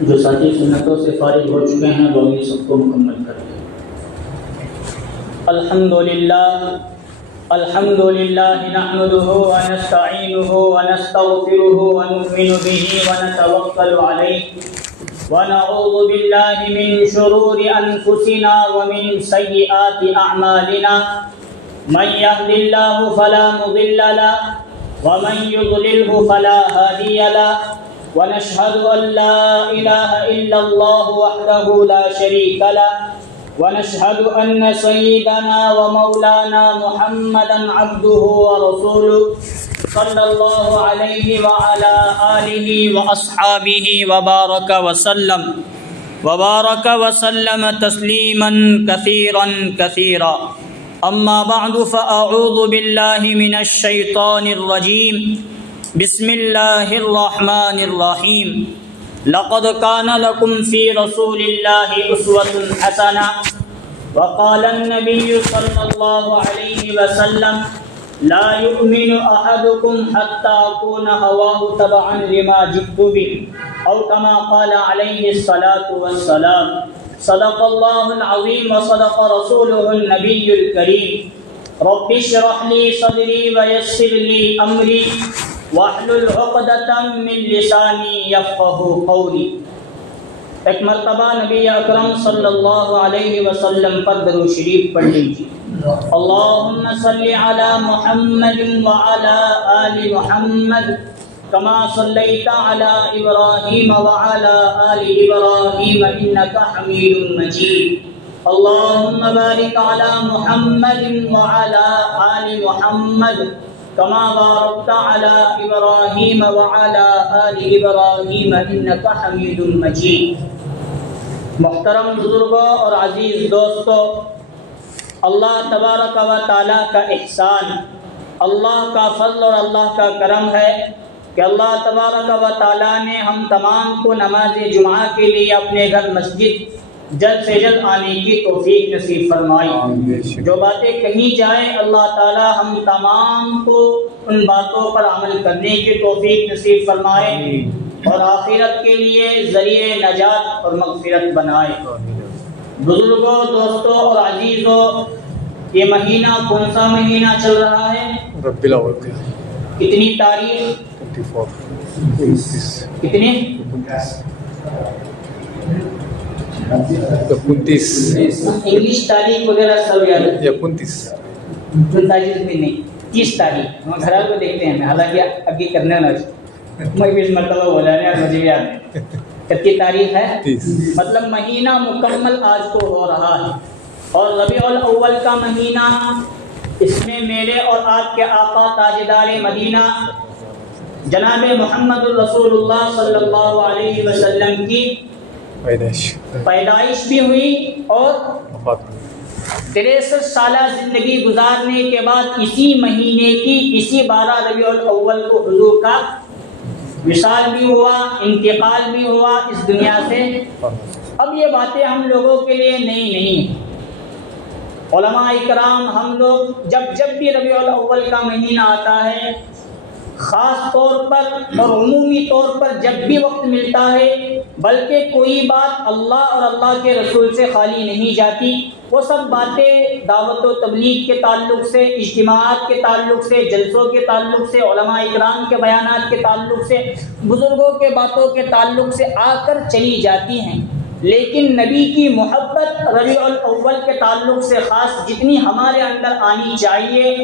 جو ساتھی سنتوں سے فارغ ہو چکے ہیں وہ یہ سب کو مکمل کر دیں۔ الحمد للہ نحمده ونستعینه ونستغفره ونؤمن به ونتوکل علیہ ونعوذ باللہ من شرور انفسنا ومن سیئات اعمالنا من يهد الله فلا مضل له ومن يضلله فلا هادي له ونشهد أن لا إله إلا الله وحده لا شريك له ونشهد أن سيدنا ومولانا محمدا عبده ورسوله صلى الله عليه وعلى آله وأصحابه وبارك وسلم تسليما كثيرا أما بعد فأعوذ بالله من الشيطان الرجيم بسم اللہ الرحمن الرحیم لقد كان لكم في رسول الله أسوة حسنة وقال النبي صلى الله عليه وسلم لا يؤمن أحدكم حتى أكون هواه تبعا لما جئت به أو كما قال عليه الصلاة والسلام صدق الله العظيم وصدق رسوله النبي الكريم رب اشرح لي صدري ويسر لي أمري واحلل عقدۃ من لسانی یفقہوا قولی۔ ایک مرتبہ نبی اکرم صلی اللہ علیہ وسلم پر درود شریف پڑھ لیجیے۔ اللہم صلی علی محمد وعلی آل محمد کما صلیت علی ابراہیم وعلی آل ابراہیم انک حمید مجید۔ اللہم بارک علی محمد وعلی آل محمد کما بارکت علی ابراہیم وعلی آل ابراہیم انک حمید مجید۔ محترم بزرگوں اور عزیز دوستو، اللہ تبارک و تعالیٰ کا احسان، اللہ کا فضل اور اللہ کا کرم ہے کہ اللہ تبارک و تعالیٰ نے ہم تمام کو نماز جمعہ کے لیے اپنے گھر مسجد جلد سے جلد آنے کی توفیق نصیب فرمائی۔ جو باتیں کہیں جائیں اللہ تعالی ہم تمام کو ان باتوں پر عمل کرنے کی توفیق نصیب فرمائے اور آخرت کے لیے ذریعہ نجات اور مغفرت بنائے۔ بزرگوں، دوستوں اور عزیزوں، یہ مہینہ کون سا مہینہ چل رہا ہے؟ ربیع الاول۔ کتنی تاریخ؟ 29 کتنی؟ 29 انگلش تاریخ وغیرہ سب یاد ہے؟ 29 بھی نہیں، 30 تاریخ ہم گھر کو دیکھتے ہیں، حالانکہ ابھی کرنے والا میں بھی اس مرتبہ بولا ہے اور مجھے بھی یاد ہے۔ کتنی تاریخ ہے؟ 30۔ مطلب مہینہ مکمل آج کو ہو رہا ہے، اور ربیع الاول کا مہینہ، اس میں میرے اور آپ کے آقا تاجدار مدینہ جناب محمد الرسول اللہ صلی اللہ علیہ وسلم کی پیدائش بھی ہوئی اور 63 سالہ زندگی گزارنے کے بعد اسی مہینے کی اسی 12 ربیع الاول کو حضور کا وصال بھی ہوا، انتقال بھی ہوا اس دنیا سے۔ اب یہ باتیں ہم لوگوں کے لیے نئی نہیں ہیں۔ علماء اکرام، ہم لوگ جب بھی ربیع الاول کا مہینہ آتا ہے، خاص طور پر اور عمومی طور پر جب بھی وقت ملتا ہے، بلکہ کوئی بات اللہ اور اللہ کے رسول سے خالی نہیں جاتی۔ وہ سب باتیں دعوت و تبلیغ کے تعلق سے، اجتماعات کے تعلق سے، جلسوں کے تعلق سے، علماء اکرام کے بیانات کے تعلق سے، بزرگوں کے باتوں کے تعلق سے آ کر چلی جاتی ہیں، لیکن نبی کی محبت ربیع الاول کے تعلق سے خاص جتنی ہمارے اندر آنی چاہیے،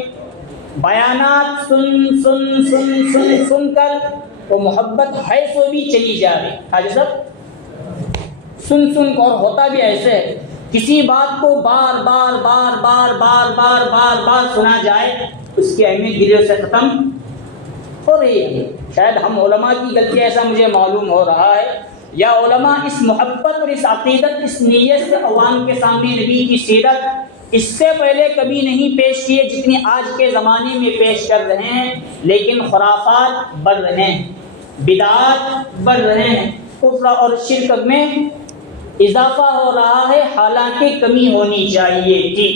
بیانات سن سن سن سن سن کر وہ محبت ہے سو بھی چلی جا رہی۔ حاجی صاحب سن سن اور ہوتا بھی ایسے ہے، کسی بات کو بار بار بار بار بار بار بار بار سنا جائے اس کی اہمیت دلوں سے ختم ہو رہی ہے۔ شاید ہم علماء کی غلطی ایسا مجھے معلوم ہو رہا ہے، یا علماء اس محبت اور اس عقیدت، اس نیت سے عوام کے سامنے نبی کی سیرت اس سے پہلے کبھی نہیں پیش کیے جتنی آج کے زمانے میں پیش کر رہے ہیں، لیکن خرافات بڑھ رہے ہیں، بدعات بڑھ رہے ہیں، کفر اور شرک میں اضافہ ہو رہا ہے، حالانکہ کمی ہونی چاہیے تھی۔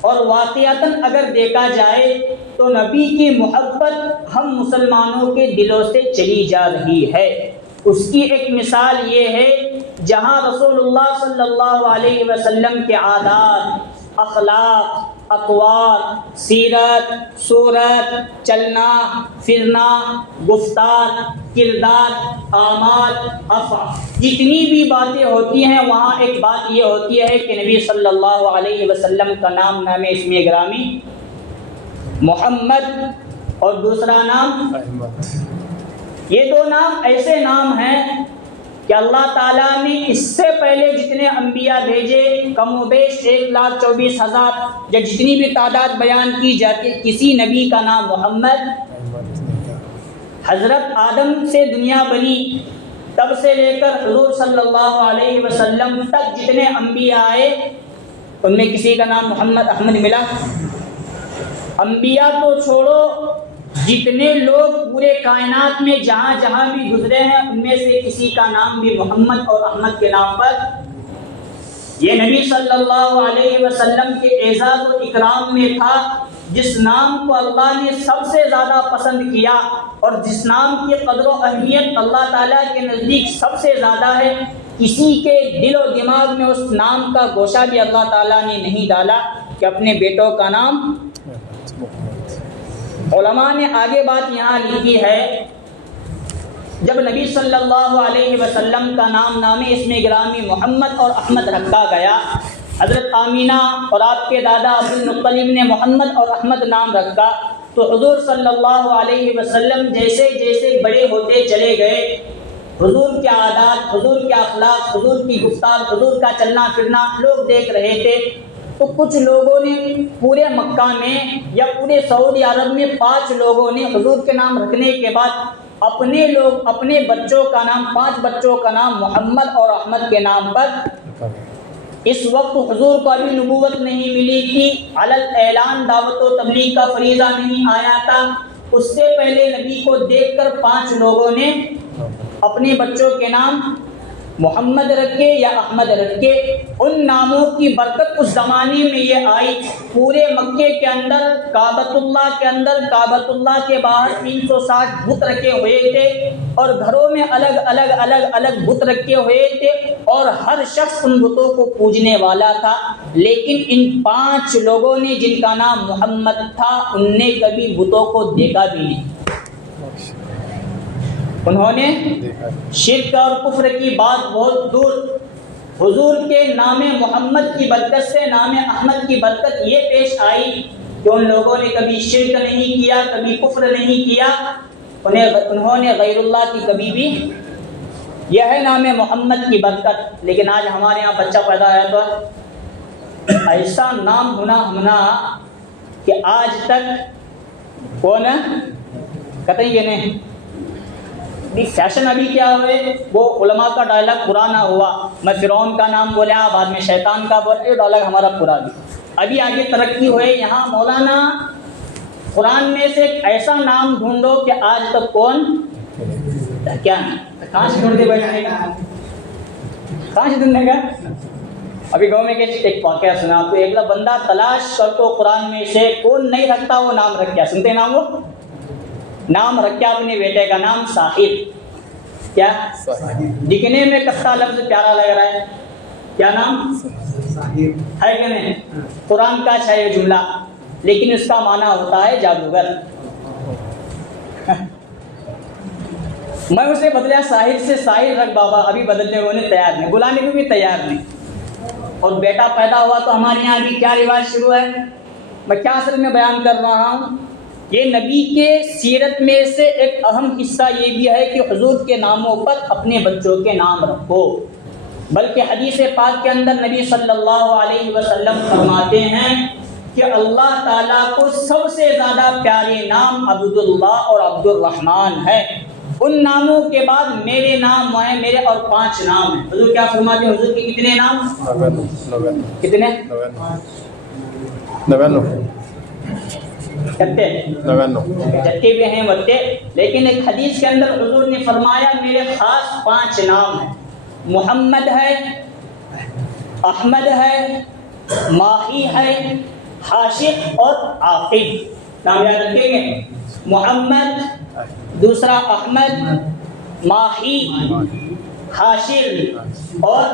اور واقعتاً اگر دیکھا جائے تو نبی کی محبت ہم مسلمانوں کے دلوں سے چلی جا رہی ہے۔ اس کی ایک مثال یہ ہے، جہاں رسول اللہ صلی اللہ علیہ وسلم کے عادات، اخلاق، اقوال، سیرت، صورت، چلنا پھرنا، گفتار، کردار، اعمال، افعال، جتنی بھی باتیں ہوتی ہیں وہاں ایک بات یہ ہوتی ہے کہ نبی صلی اللہ علیہ وسلم کا نام اسم گرامی محمد اور دوسرا نام احمد۔ یہ دو نام ایسے نام ہیں کہ اللہ تعالیٰ نے اس سے پہلے جتنے انبیاء بھیجے، کم و بیش 1,24,000 یا جتنی بھی تعداد بیان کی جاتی ہے، کسی نبی کا نام محمد۔ حضرت آدم سے دنیا بنی تب سے لے کر حضور صلی اللہ علیہ وسلم تک جتنے انبیاء آئے ان میں کسی کا نام محمد احمد ملا؟ انبیاء تو چھوڑو، جتنے لوگ پورے کائنات میں جہاں جہاں بھی گزرے ہیں ان میں سے کسی کا نام بھی محمد اور احمد کے نام پر؟ یہ نبی صلی اللہ علیہ وسلم کے اعزاز و اکرام میں تھا، جس نام کو اللہ نے سب سے زیادہ پسند کیا اور جس نام کی قدر و اہمیت اللہ تعالیٰ کے نزدیک سب سے زیادہ ہے، کسی کے دل و دماغ میں اس نام کا گوشہ بھی اللہ تعالیٰ نے نہیں ڈالا کہ اپنے بیٹوں کا نام۔ علماء نے آگے بات یہاں لکھی ہے، جب نبی صلی اللہ علیہ وسلم کا نام اسم گرامی محمد اور احمد رکھا گیا، حضرت آمینہ اور آپ کے دادا عبدالمطلب نے محمد اور احمد نام رکھا، تو حضور صلی اللہ علیہ وسلم جیسے جیسے بڑے ہوتے چلے گئے، حضور کے عادات، حضور کے اخلاق، حضور کی گفتار، حضور کا چلنا پھرنا لوگ دیکھ رہے تھے، تو کچھ لوگوں نے پورے مکہ میں یا پورے سعودی عرب میں 5 لوگوں نے حضور کے نام رکھنے کے بعد اپنے بچوں کا نام، 5 بچوں کا نام محمد اور احمد کے نام پر۔ اس وقت حضور کو ابھی نبوت نہیں ملی تھی، علل اعلان دعوت و تبلیغ کا فریضہ نہیں آیا تھا، اس سے پہلے نبی کو دیکھ کر 5 لوگوں نے اپنے بچوں کے نام محمد رکھے یا احمد رکھے۔ ان ناموں کی برکت اس زمانے میں یہ آئی، پورے مکے کے اندر کعبۃ اللہ کے باہر 360 بت رکھے ہوئے تھے اور گھروں میں الگ بت رکھے ہوئے تھے اور ہر شخص ان بتوں کو پوجنے والا تھا، لیکن ان 5 لوگوں نے جن کا نام محمد تھا ان نے کبھی بتوں کو دیکھا بھی نہیں۔ انہوں نے شرک اور کفر کی بات بہت دور، حضور کے نام محمد کی برکت سے نام احمد کی برکت یہ پیش آئی کہ ان لوگوں نے کبھی شرک نہیں کیا، کبھی کفر نہیں کیا، انہوں نے غیر اللہ کی کبھی بھی، یہ ہے نام محمد کی برکت۔ لیکن آج ہمارے یہاں بچہ پیدا ہے تو ایسا نام ہونا کہ آج تک کون کہتے ہیں یہ نہیں فیشن ابھی کیا ہوئے، وہ علماء کا ڈائلاگ پرانا ہوا، میں فرعون کا نام بولا، بعد میں شیطان کا بولا، یہ ڈائلاگ ہمارا پورا بھی ابھی آگے ترقی ہوئے۔ یہاں مولانا قرآن میں سے ایک ایسا نام ڈھونڈو کہ آج تک کون کیا کہاں سے ڈھونڈتے بیٹھنے کا، کہاں سے ڈھونڈنے کا۔ ابھی گاؤں میں ایک واقعہ سنا تو ایک بندہ تلاش کر تو قرآن میں سے کون نہیں رکھتا وہ نام رکھ کیا، سنتے نام، وہ نام رکھا اپنے بیٹے کا نام ساحر، کیا دکھنے میں کتا لفظ پیارا لگ رہا ہے، کیا نام ہے کہ نہیں، قرآن کا ہے یہ جملہ، لیکن اس کا معنی ہوتا ہے جادوگر۔ میں اسے بدلیا ساحر سے، ساحر رکھ بابا، ابھی بدلنے ہونے تیار نہیں، بلانے کو بھی تیار نہیں۔ اور بیٹا پیدا ہوا تو ہمارے یہاں ابھی کیا رواج شروع ہے، میں کیا اصل میں بیان کر رہا ہوں، یہ نبی کے سیرت میں سے ایک اہم حصہ یہ بھی ہے کہ حضور کے ناموں پر اپنے بچوں کے نام رکھو، بلکہ حدیث پاک کے اندر نبی صلی اللہ علیہ وسلم فرماتے ہیں کہ اللہ تعالیٰ کو سب سے زیادہ پیارے نام عبداللہ اور عبد الرحمن ہے، ان ناموں کے بعد میرے نام ہیں، میرے اور 5 نام ہیں۔ حضور کیا فرماتے ہیں؟ حضور کے کتنے نام؟ 99 کتنے؟ 99 کتے؟ 99 جتنے بھی ہیں وتے، لیکن ایک حدیث کے اندر حضور نے فرمایا میرے خاص 5 نام ہیں، محمد ہے، احمد ہے، ماہی ہے، حاشق اور عاقب۔ نام یاد رکھیں گے، محمد، دوسرا احمد، ماہی، حاشر اور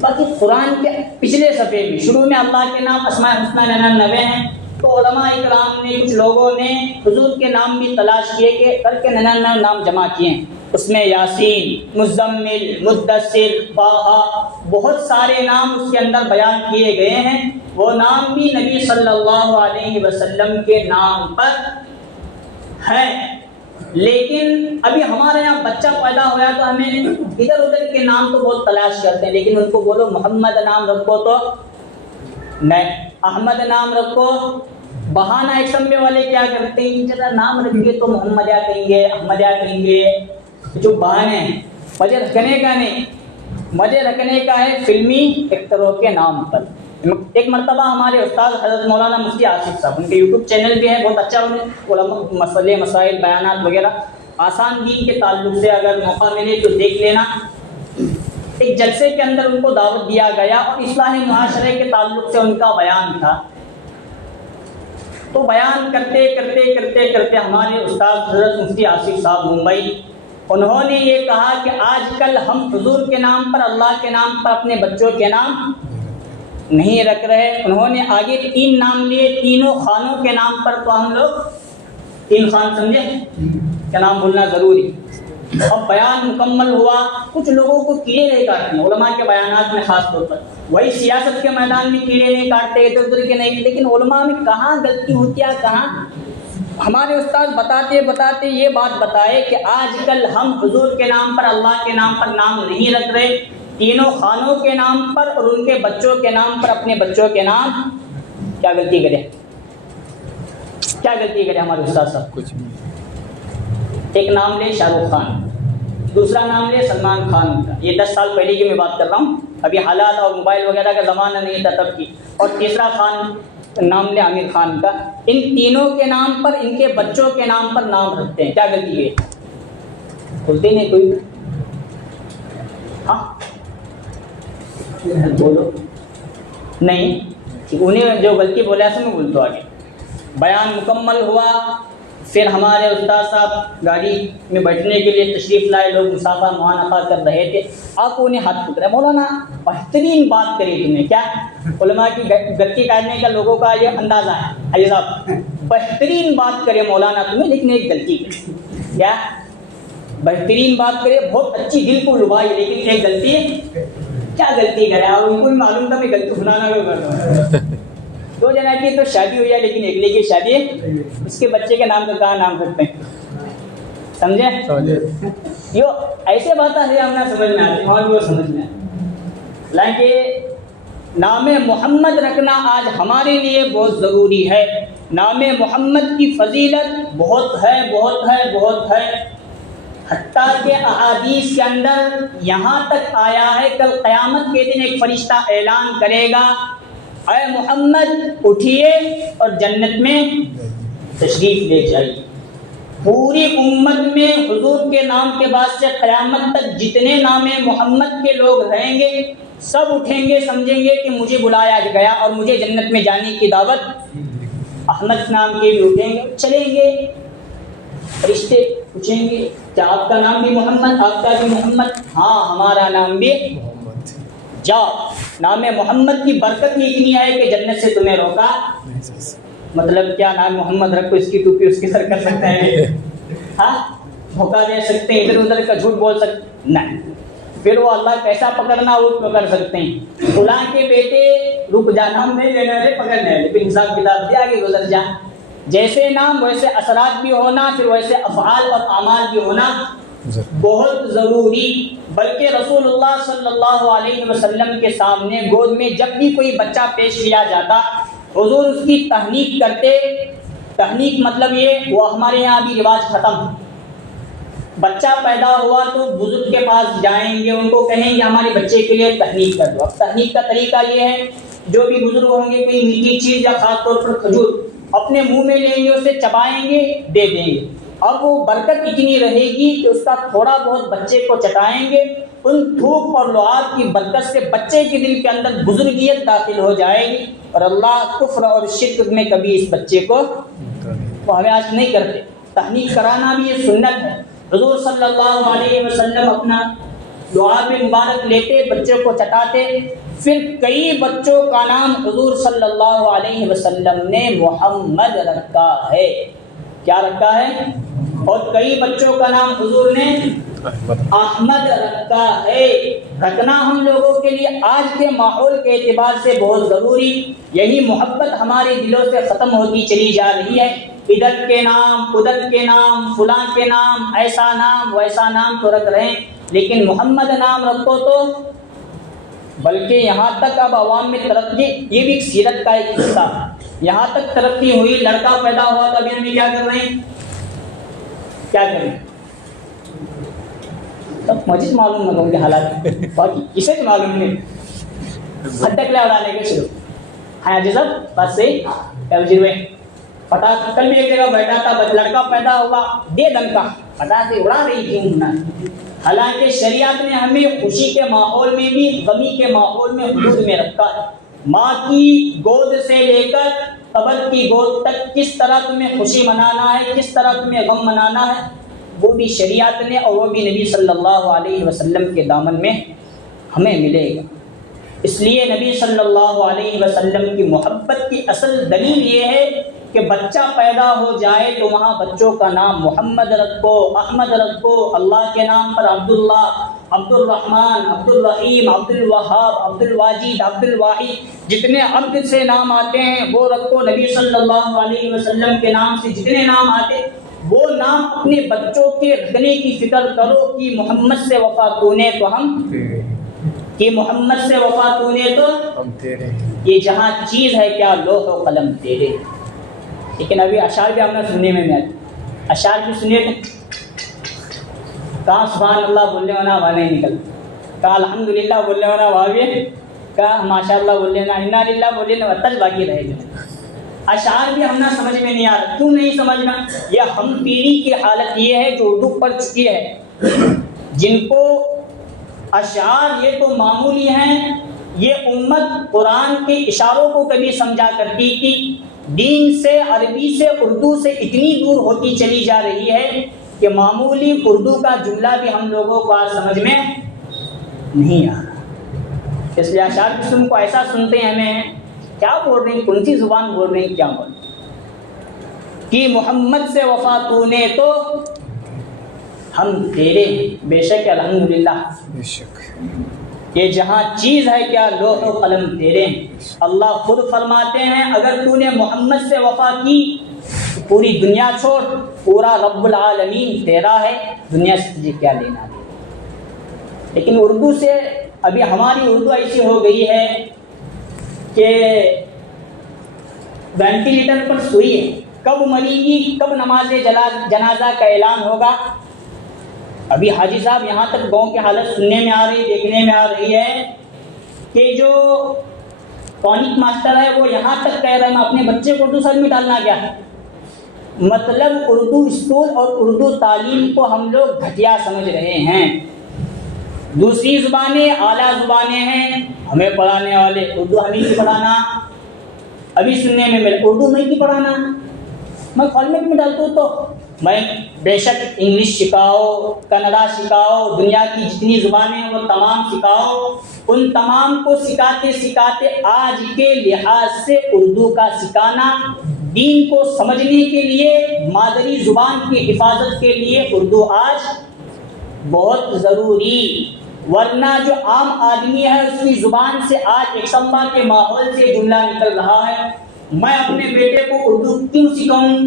باقی قرآن کے پچھلے صفحے میں شروع میں اللہ کے نام اسماء الحسنی 99 ہیں، تو علماء اکرام نے کچھ لوگوں نے حضور کے نام بھی تلاش کیے کہ کر کے 99 نام جمع کیے ہیں، اس میں یاسین، مزمل، مدثر، طٰہٰ، بہت سارے نام اس کے اندر بیان کیے گئے ہیں۔ وہ نام بھی نبی صلی اللہ علیہ وسلم کے نام پر ہیں، لیکن ابھی ہمارے یہاں بچہ پیدا ہوا تو ہمیں ادھر ادھر کے نام تو بہت تلاش کرتے ہیں، لیکن ان کو بولو محمد نام رکھو تو نہیں، احمد نام رکھو، بہانہ ایک سمجھے والے کیا کرتے ہیں، ذرا نام رکھیے تو محمدیہ کہیں گے، احمدیہ کہیں گے، جو بہانے ہیں، مزے رکھنے کا نہیں، مزے رکھنے کا ہے فلمی ایکٹروں کے نام پر۔ ایک مرتبہ ہمارے استاد حضرت مولانا مفتی آصف صاحب، ان کے یوٹیوب چینل بھی ہے، بہت اچھا، انہیں علماء مسئلے مسائل بیانات وغیرہ آسان دین کے تعلق سے اگر موقع ملے تو دیکھ لینا۔ ایک جلسے کے اندر ان کو دعوت دیا گیا اور اصلاح معاشرے کے تعلق سے ان کا بیان تھا، تو بیان کرتے کرتے کرتے کرتے ہمارے استاد حضرت مفتی آصف صاحب ممبئی، انہوں نے یہ کہا کہ آج کل ہم حضور کے نام پر، اللہ کے نام پر اپنے بچوں کے نام نہیں رکھ رہے۔ انہوں نے آگے 3 نام لیے، تینوں خانوں کے نام پر، تو ہم لوگ 3 خان سمجھے کیا نام بولنا ضروری۔ اب بیان مکمل ہوا، کچھ لوگوں کو کیڑے نہیں کاٹتے ہیں علماء کے بیانات میں، خاص طور پر وہی سیاست کے میدان میں کیڑے نہیں کاٹتے ادھر ادھر کے نہیں، لیکن علماء میں کہاں غلطی ہوتی ہے، کہاں ہمارے استاد بتاتے بتاتے یہ بات بتائے کہ آج کل ہم حضور کے نام پر، اللہ کے نام پر نام نہیں رکھ رہے، تینوں خانوں کے نام پر اور ان کے بچوں کے نام پر اپنے بچوں کے نام۔ کیا غلطی کرے، کیا غلطی کرے ہمارے استاد صاحب؟ کچھ ایک نام لے شاہ رخ خان، دوسرا نام لے سلمان خان کا، یہ 10 سال پہلے کی میں بات کر رہا ہوں، ابھی حالات اور موبائل وغیرہ کا زمانہ نہیں تھا تب کی، اور تیسرا خان نام لے عامر خان کا، ان تینوں کے نام پر ان کے بچوں کے نام پر نام رکھتے ہیں، کیا غلطی ہے؟ بولتے نہیں کوئی، ہاں بولو نہیں، انہیں جو غلطی بولا ایسے میں بول دو۔ آگے بیان مکمل ہوا، پھر ہمارے استاد صاحب گاڑی میں بیٹھنے کے لیے تشریف لائے، لوگ مسافہ معانقہ کر رہے تھے، آپ کو انہیں ہاتھ پکڑا، مولانا بہترین بات کری تم نے، کیا علماء کی غلطی کاٹنے کا لوگوں کا یہ اندازہ ہے، حاجی صاحب بہترین بات کرے مولانا تمہیں، لیکن ایک غلطی کی، کیا بہترین بات کرے، بہت اچھی دل کو لبائی، لیکن ایک غلطی، کیا غلطی کرے؟ اور ان کو بھی معلوم تھا میں غلطی سنانا کیوں کر رہا ہوں۔ 2 جنہ کی تو شادی ہوئی ہے، لیکن اگلے کی شادی اس کے بچے کے نام کا کہاں نام رکھتے ہیں، سمجھے؟ یہ ایسے باتیں ہے ہم نہ سمجھ میں آتی اور وہ سمجھ میں آتی، حالانکہ نام محمد رکھنا آج ہمارے لیے بہت ضروری ہے۔ نام محمد کی فضیلت بہت ہے، بہت ہے، بہت ہے، حتیٰ کہ احادیث کے اندر یہاں تک آیا ہے کل قیامت کے دن ایک فرشتہ اعلان کرے گا، اے محمد اٹھیے اور جنت میں تشریف لے جائیے۔ پوری امت میں حضور کے نام کے بعد سے قیامت تک جتنے نام محمد کے لوگ رہیں گے سب اٹھیں گے، سمجھیں گے کہ مجھے بلایا گیا اور مجھے جنت میں جانے کی دعوت۔ احمد نام کے بھی اٹھیں گے، چلیں گے، فرشتے پوچھیں گے کیا آپ کا نام بھی محمد؟ آپ کا بھی محمد؟ ہاں ہمارا نام بھی محمد۔ جاؤ، نام محمد کی برکت ہی اتنی ہے کہ جنت سے تمہیں روکا، مطلب کیا نام محمد رکھو، اس کی ٹوپی اس کے سر کر سکتے ہیں، ہاں دھوکہ دے سکتے ہیں، ادھر ادھر کا جھوٹ بول سکتے نہیں، پھر وہ اللہ کیسا پکڑنا وہ پکڑ سکتے ہیں، فلاں کے بیٹے رک جا، نام نہیں لینا ہے پکڑنا ہے، لیکن حساب کتاب دے آگے گزر جا، جیسے نام ویسے اثرات بھی ہونا، پھر ویسے افعال اور اعمال بھی ہونا بہت ضروری۔ بلکہ رسول اللہ صلی اللہ علیہ وسلم کے سامنے گود میں جب بھی کوئی بچہ پیش کیا جاتا حضور اس کی تہنیک کرتے۔ تہنیک مطلب یہ، وہ ہمارے یہاں بھی رواج ختم، بچہ پیدا ہوا تو بزرگ کے پاس جائیں گے، ان کو کہیں گے ہمارے بچے کے لیے تحنیک کر دو۔ اب تحنیک کا طریقہ یہ ہے، جو بھی بزرگ ہوں گے کوئی میٹھی چیز یا خاص طور پر کھجور اپنے منہ میں لیں گے، اسے چبائیں گے، دے دیں گے۔ اب وہ برکت اتنی رہے گی کہ اس کا تھوڑا بہت بچے کو چٹائیں گے، ان تھوک اور لعاب کی برکت سے بچے کے دل کے اندر بزرگیت داخل ہو جائے گی، اور اللہ کفر اور شرک میں کبھی اس بچے کو ہمیں آج نہیں کرتے۔ تحنیک کرانا بھی یہ سنت ہے۔ حضور صلی اللہ علیہ وسلم اپنا لعاب مبارک لیتے، بچے کو چٹاتے، پھر کئی بچوں کا نام حضور صلی اللہ علیہ وسلم نے محمد رکھا ہے۔ کیا رکھا ہے؟ اور کئی بچوں کا نام حضور نے احمد رکھا ہے۔ رکھنا ہم لوگوں کے لیے آج کے ماحول کے اعتبار سے بہت ضروری، یہی محبت ہمارے دلوں سے ختم ہوتی چلی جا رہی ہے۔ ادھر کے نام، ادھر کے نام، فلاں کے نام، ایسا نام ویسا نام تو رکھ رہے ہیں، لیکن محمد نام رکھو تو، بلکہ یہاں تک اب عوام میں ترقی، یہ بھی سیرت کا ایک حصہ، یہاں تک ترقی ہوئی، لڑکا پیدا ہوا تو ابھی ہمیں کیا کر رہے ہیں؟ کیا کریں؟ تب مجھے معلوم نہ ہوں گے حالات، باقی کسے بھی معلوم نہیں، حد تک لے اڑانے کے شروع۔ ہاں جی صاحب بس صحیح، پتا کل بھی ایک جگہ بیٹھا تھا، لڑکا پیدا ہوا، دے دنکا پتا سے اڑا رہی کیوں نہ۔ حالانکہ شریعت نے ہمیں خوشی کے ماحول میں بھی، غمی کے ماحول میں حدود میں رکھا ہے۔ ماں کی گود سے لے کر قبر کی گود تک کس طرح تمہیں خوشی منانا ہے، کس طرح تمہیں غم منانا ہے، وہ بھی شریعت نے، اور وہ بھی نبی صلی اللہ علیہ وسلم کے دامن میں ہمیں ملے گا۔ اس لیے نبی صلی اللہ علیہ وسلم کی محبت کی اصل دلیل یہ ہے کہ بچہ پیدا ہو جائے تو وہاں بچوں کا نام محمد رکھو، احمد رکھو، اللہ کے نام پر عبداللہ، عبد الرحمن، عبد الرحیم، عبد الوہاب، عبد الواجد، عبد الواحد، جتنے عبد سے نام آتے ہیں وہ رکھو۔ نبی صلی اللہ علیہ وسلم کے نام سے جتنے نام آتے وہ نام اپنے بچوں کے رکھنے کی فکر کرو کہ محمد سے وفا تو نے تو ہم، کہ محمد سے وفا تو نے تو ہم تیرے، یہ جہاں چیز ہے کیا لوح و قلم تیرے۔ لیکن ابھی اشعار بھی ہم نے سننے میں آتی، اشعار بھی سنیے کہاں سبحان اللہ بولنے والا وہاں نہیں نکل، کہاں الحمدللہ بولنے والا وہاں بھی، کہاں ماشاء اللہ بولنے والا انا للہ بولنے والا تج باقی رہے گا۔ اشعار بھی ہم نہ سمجھ میں نہیں آ رہا، کیوں نہیں سمجھنا؟ یہ ہم پیری کی حالت یہ ہے جو اردو پڑھ چکی ہے، جن کو اشعار یہ تو معمولی ہیں، یہ امت قرآن کے اشاروں کو کبھی سمجھا کرتی تھی، دین سے، عربی سے، اردو سے اتنی دور ہوتی چلی جا رہی ہے کہ معمولی اردو کا جملہ بھی ہم لوگوں کو آج سمجھ میں نہیں آ رہا۔ اس لیے اشعار کی سن کو ایسا سنتے ہیں ہمیں کیا بول رہے ہیں، کون سی زبان بول رہے ہیں، کیا بول رہے ہیں کہ محمد سے وفا تو نے تو ہم تیرے، بے شک الحمدللہ، بے شک یہ جہاں چیز ہے کیا لوح و قلم تیرے۔ اللہ خود فرماتے ہیں اگر تو نے محمد سے وفا کی تو پوری دنیا چھوڑ، پورا رب العالمین تیرا ہے، دنیا سے تجھے کیا لینا ہے۔ لیکن اردو سے ابھی ہماری اردو ایسی ہو گئی ہے کہ وینٹیلیٹر پر سوئی ہے، کب مرے گی، کب نماز جنازہ کا اعلان ہوگا۔ ابھی حاجی صاحب یہاں تک گاؤں کی حالت سننے میں آ رہی، دیکھنے میں آ رہی ہے کہ جو ٹونک ماسٹر ہے وہ یہاں تک کہہ رہے ہیں میں اپنے بچے کو اردو سال میں ڈالنا کیا ہے۔ مطلب اردو اسکول اور اردو تعلیم کو ہم لوگ گھٹیا سمجھ رہے ہیں۔ دوسری زبانیں اعلیٰ زبانیں ہیں، ہمیں پڑھانے والے اردو ہمیں کی پڑھانا، ابھی سننے میں مل اردو میں کی پڑھانا، میں فارمیٹ میں ڈالتا ہوں تو میں بے شک انگلش سکھاؤ، کنڑا سکھاؤ، دنیا کی جتنی زبانیں ہیں وہ تمام سکھاؤ، ان تمام کو سکھاتے سکھاتے آج کے لحاظ سے اردو کا سکھانا دین کو سمجھنے کے لیے، مادری زبان کی حفاظت کے لیے اردو آج بہت ضروری، ورنہ جو عام آدمی ہے اس کی زبان سے آج یکسمبا کے ماحول سے جملہ نکل رہا ہے میں اپنے بیٹے کو اردو کیوں سکھاؤں،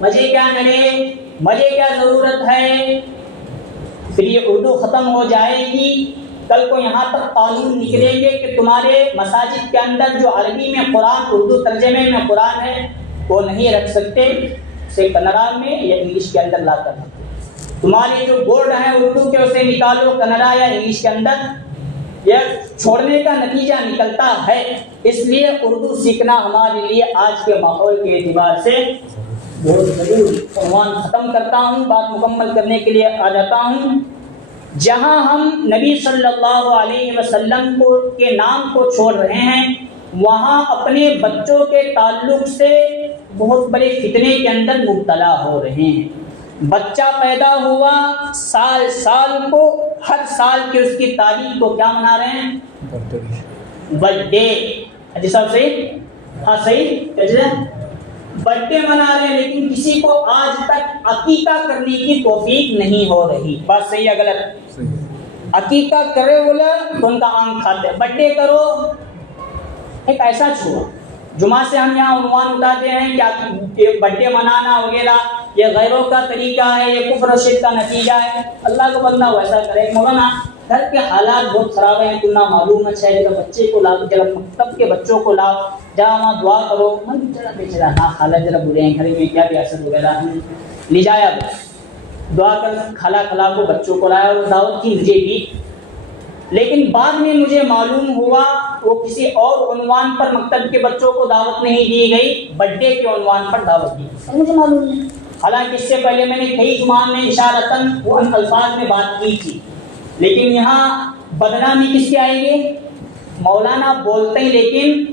مجھے کیا نڑے، مجھے کیا ضرورت ہے۔ پھر یہ اردو ختم ہو جائے گی، کل کو یہاں تک قانون نکلیں گے کہ تمہارے مساجد کے اندر جو عربی میں قرآن، اردو ترجمے میں قرآن ہے وہ نہیں رکھ سکتے، اسے کنڑا میں یا انگلش کے اندر لا کر رکھتے۔ تمہارے جو بورڈ ہیں اردو کے اسے نکالو کنڑا یا انگلش کے اندر، یہ چھوڑنے کا نتیجہ نکلتا ہے۔ اس لیے اردو سیکھنا ہمارے لیے آج کے ماحول کے اعتبار سے بہت ضروری۔ عنوان ختم کرتا ہوں، بات مکمل کرنے کے لیے آ جاتا ہوں۔ جہاں ہم نبی صلی اللہ علیہ وسلم کے نام کو چھوڑ رہے ہیں، وہاں اپنے بچوں کے تعلق سے بہت بڑے فتنے کے اندر مبتلا ہو رہے ہیں۔ بچہ پیدا ہوا، سال کو ہر سال کی اس کی تاریخ کو کیا منا رہے ہیں؟ Birth day. حاجی صاحب صحیح؟ ہاں صحیح، برتھ ڈے منا رہے ہیں، لیکن کسی کو آج تک عقیقہ کرنے کی توفیق نہیں ہو رہی۔ بات صحیح ہے غلط؟ عقیقہ کرے بولے تو ان کا آنکھ کھاتے ہیں، برتھ ڈے کرو ایک ایسا چھوڑا۔ جمعہ سے ہم یہاں عنوان اٹھاتے ہیں کہ برتھ ڈے منانا وغیرہ یہ غیروں کا طریقہ ہے، یہ کفر و شرک کا نتیجہ ہے۔ اللہ کا بندہ ویسا کرے۔ مولانا گھر کے حالات بہت خراب ہیں، تم نہ معلوم ہے، جب بچے کو لاؤ، جب مکتب کے بچوں کو لاؤ، جہاں وہاں دعا کرو، من چلا بیچارا ہاں حالات ذرا برے ہیں، گھر میں کیا ریاست وغیرہ ہے، لے جایا دعا کر کھلا کو بچوں کو لایا اور دعوت کی مجھے بھی، لیکن بعد میں مجھے معلوم ہوا وہ کسی اور عنوان پر مکتب کے بچوں کو دعوت نہیں دی گئی، برتھ ڈے کے عنوان پر دعوت دی، مجھے معلوم نہیں۔ حالانکہ اس سے پہلے میں نے کئی جمعہ میں اشارتاً وہ الفاظ میں بات کی تھی، لیکن یہاں بدنامی کس کی آئے گی؟ مولانا بولتے ہیں لیکن،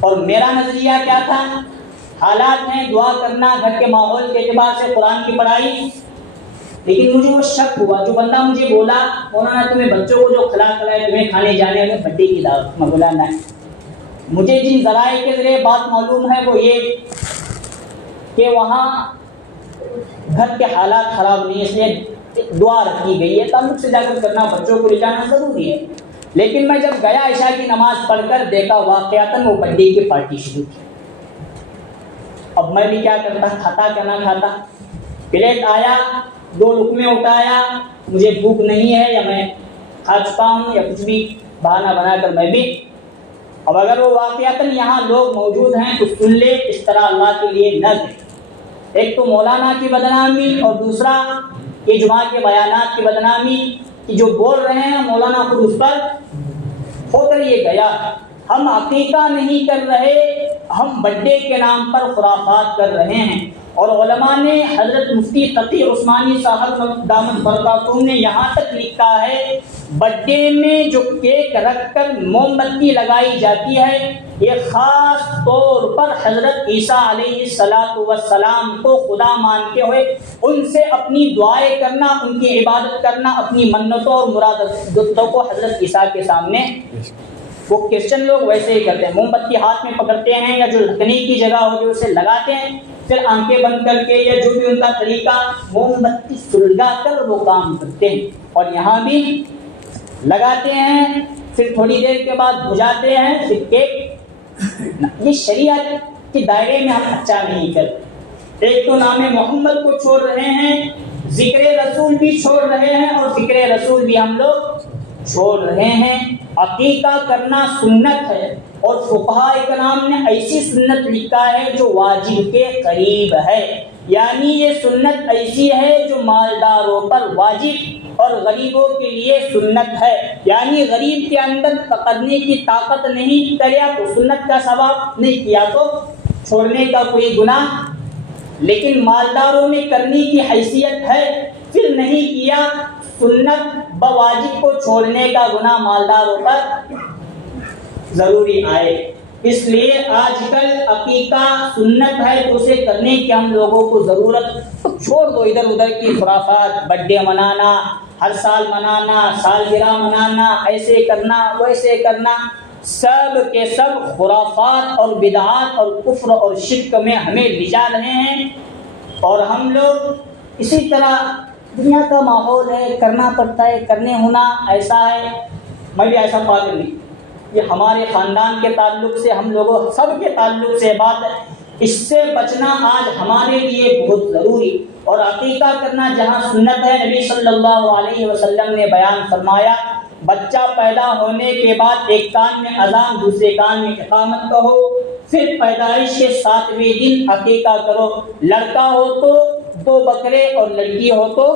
اور میرا نظریہ کیا تھا؟ حالات ہیں دعا کرنا گھر کے ماحول کے اعتبار سے، قرآن کی پڑھائی، لیکن مجھے وہ شک ہوا، جو بندہ مجھے بولا مولانا تمہیں بچوں کو جو کھلائے تمہیں کھانے جانے میں برتھ ڈے کی دعوت، میں بولا نہیں۔ مجھے جن ذرائع کے ذریعے بات معلوم ہے وہ یہ کہ وہاں گھر کے حالات خراب نہیں، اس لیے دعا رکھی گئی ہے، تعلق سے جا کر کرنا، بچوں کو لے جانا ضروری ہے۔ لیکن میں جب گیا عشاء کی نماز پڑھ کر دیکھا واقعتاً وہ برتھ ڈے کی پارٹی شروع تھی۔ اب میں بھی کیا کرتا، کھاتا کیا نہ کھاتا، پلیٹ آیا، 2 لقمے اٹھایا، مجھے بھوک نہیں ہے یا میں کھا چکا ہوں یا کچھ بھی بہانہ بنا کر میں بھی، اب اگر وہ واقعتاً یہاں لوگ موجود ہیں تو سن لے، اس طرح اللہ کے لیے نہ دے۔ ایک تو مولانا کی بدنامی اور دوسرا یہ جمعہ کے بیانات کی بدنامی کہ جو بول رہے ہیں مولانا خود اس پر ہو کر یہ گیا۔ ہم عقیقہ نہیں کر رہے، ہم برتھ ڈے کے نام پر خرافات کر رہے ہیں۔ اور علماء نے حضرت مفتی تقی عثمانی صاحب دامت برکاتہم نے یہاں تک لکھا ہے برتھ ڈے میں جو کیک رکھ کر موم بتی لگائی جاتی ہے یہ خاص طور پر حضرت عیسیٰ علیہ السلام کو خدا مانتے ہوئے ان سے اپنی دعائیں کرنا، ان کی عبادت کرنا، اپنی منتوں اور مرادوں کو حضرت عیسیٰ کے سامنے، وہ کرسچن لوگ ویسے ہی کرتے ہیں، موم بتی ہاتھ میں پکڑتے ہیں یا جو لکنے کی جگہ ہوتی ہے اسے لگاتے ہیں، پھر آنکھیں بند کر کے یا جو بھی ان کا طریقہ موم بتی سلگا کر وہ کام کرتے ہیں، اور یہاں بھی لگاتے ہیں، پھر تھوڑی دیر کے بعد بجھاتے ہیں، پھر کیک۔ یہ شریعت کے دائرے میں ہم اچھا نہیں کرتے۔ ایک تو نام محمد کو چھوڑ رہے ہیں، ذکر رسول بھی چھوڑ رہے ہیں، اور فکر رسول بھی ہم لوگ چھوڑ رہے ہیں۔ عقیقہ کرنا سنت ہے، اور فقہاء کرام نے ایسی سنت لکھا ہے جو واجب کے قریب ہے، یعنی یہ سنت ایسی ہے جو مالداروں پر واجب اور غریبوں کے لیے سنت ہے، یعنی غریب کے اندر پکڑنے کی طاقت نہیں، کریا تو سنت کا ثواب، نہیں کیا تو چھوڑنے کا کوئی گناہ، لیکن مالداروں میں کرنے کی حیثیت ہے، پھر نہیں کیا سنت بواجب کو چھوڑنے کا گناہ مالداروں پر ضروری آئے۔ اس لیے آج کل عقیقہ سنت ہے تو اسے کرنے کی ہم لوگوں کو ضرورت، چھوڑ دو ادھر ادھر کی خرافات، برتھ ڈے منانا، ہر سال منانا، سالگرہ منانا، ایسے کرنا ویسے کرنا، سب کے سب خرافات اور بدعات اور کفر اور شرک میں ہمیں لے جا رہے ہیں، اور ہم لوگ اسی طرح دنیا کا ماحول ہے، کرنا پڑتا ہے، کرنے ہونا ایسا ہے۔ میں بھی ایسا پاگل نہیں، یہ ہمارے خاندان کے تعلق سے، ہم لوگوں سب کے تعلق سے بات ہے، اس سے بچنا آج ہمارے لیے بہت ضروری۔ اور عقیقہ کرنا جہاں سنت ہے، نبی صلی اللہ علیہ وسلم نے بیان فرمایا بچہ پیدا ہونے کے بعد ایک کان میں اذان دوسرے کان میں اقامت کہو، پھر پیدائش کے 7ویں دن عقیقہ کرو، لڑکا ہو تو 2 بکرے اور لڑکی ہو تو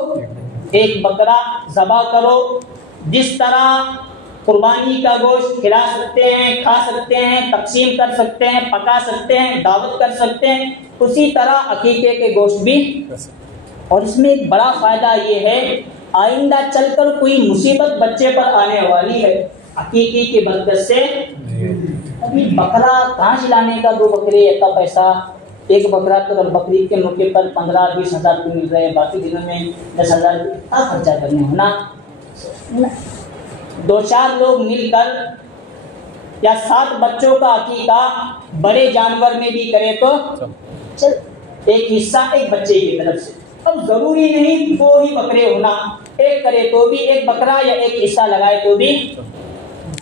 1 بکرا ذبح کرو. جس طرح قربانی کا گوشت کھلا سکتے ہیں، کھا سکتے ہیں، تقسیم کر سکتے ہیں، پکا سکتے ہیں، دعوت کر سکتے ہیں، اسی طرح عقیقے کے گوشت بھی. اور اس میں ایک بڑا فائدہ یہ ہے، آئندہ چل کر کوئی مصیبت بچے پر آنے والی ہے عقیقے کی برکت سے. ابھی بکرا کہاں سے لانے کا؟ 2 بکرے اتنا پیسہ، 1 بکرا تو بقرعید کے موقع پر 15-20 ہزار کو مل رہے ہیں، باقی دنوں میں 10,000 کا خرچہ کرنے ہونا. 2-4 لوگ مل کر یا 7 بچوں کا عقیقہ بڑے جانور میں بھی کرے تو چل، ایک حصہ ایک بچے کی طرف سے. اب ضروری نہیں 2 ہی بکرے ہونا، 1 کرے تو بھی 1 بکرا یا 1 حصہ لگائے تو بھی.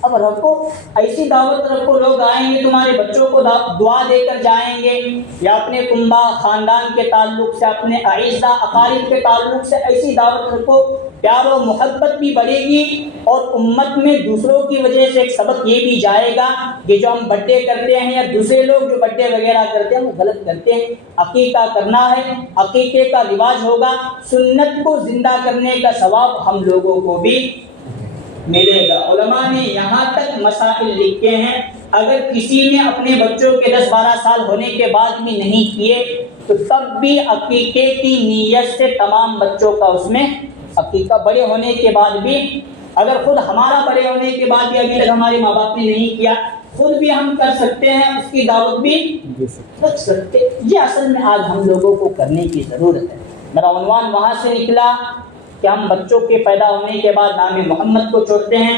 اب رکھو، ایسی دعوت رکھو، لوگ آئیں گے تمہارے بچوں کو دعا دے کر جائیں گے، یا اپنے کنبہ خاندان کے تعلق سے، اپنے اعزہ اقارب کے تعلق سے ایسی دعوت رکھو، پیار و محبت بھی بڑھے گی. اور امت میں دوسروں کی وجہ سے ایک سبق یہ بھی جائے گا کہ جو ہم برتھڈے کرتے ہیں یا دوسرے لوگ جو برتھڈے وغیرہ کرتے ہیں وہ غلط کرتے ہیں. عقیقہ کرنا ہے، عقیقے کا رواج ہوگا، سنت کو زندہ کرنے کا ثواب ہم لوگوں کو بھی ملے گا. علماء نے یہاں تک مسائل لکھے ہیں، اگر کسی نے اپنے بچوں کے 10-12 سال ہونے کے بعد بھی نہیں کیے تو تب بھی عقیقے کی نیت سے تمام بچوں کا اس میں عقیقہ، بڑے ہونے کے بعد بھی. اگر خود ہمارا بڑے ہونے کے بعد بھی ابھی تک ہمارے ماں باپ نے نہیں کیا، خود بھی ہم کر سکتے ہیں، اس کی دعوت بھی رکھ سکتے. یہ اصل میں آج ہم لوگوں کو کرنے کی ضرورت ہے. میرا عنوان وہاں سے نکلا کہ ہم بچوں کے پیدا ہونے کے بعد نام محمد کو چھوڑتے ہیں،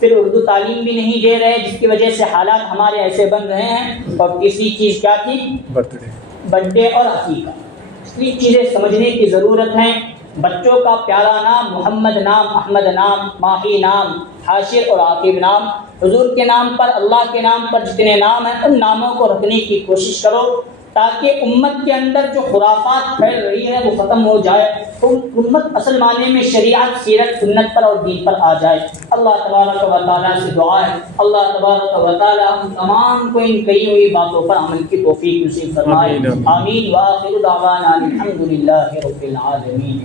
پھر اردو تعلیم بھی نہیں دے رہے، جس کی وجہ سے حالات ہمارے ایسے بن رہے ہیں. اور تیسری چیز کیا تھی؟ برتھ ڈے اور عقیقہ. یہ چیزیں سمجھنے کی ضرورت ہے. بچوں کا پیارا نام، محمد نام، احمد نام، ماہی نام، حاشر اور عاقب نام، حضور کے نام پر، اللہ کے نام پر جتنے نام ہیں ان ناموں کو رکھنے کی کوشش کرو، تاکہ امت کے اندر جو خرافات پھیل رہی ہے وہ ختم ہو جائے، امت اصل معنی میں شریعت، سیرت، سنت پر اور دین پر آ جائے. اللہ تبارک و تعالیٰ سے دعا ہے، اللہ تبارک و تعالیٰ ہم تمام کو ان کہی ہوئی باتوں پر عمل کی توفیق نصیب فرمائے. آمین. وآخر دعوانا الحمد للہ رب العالمین.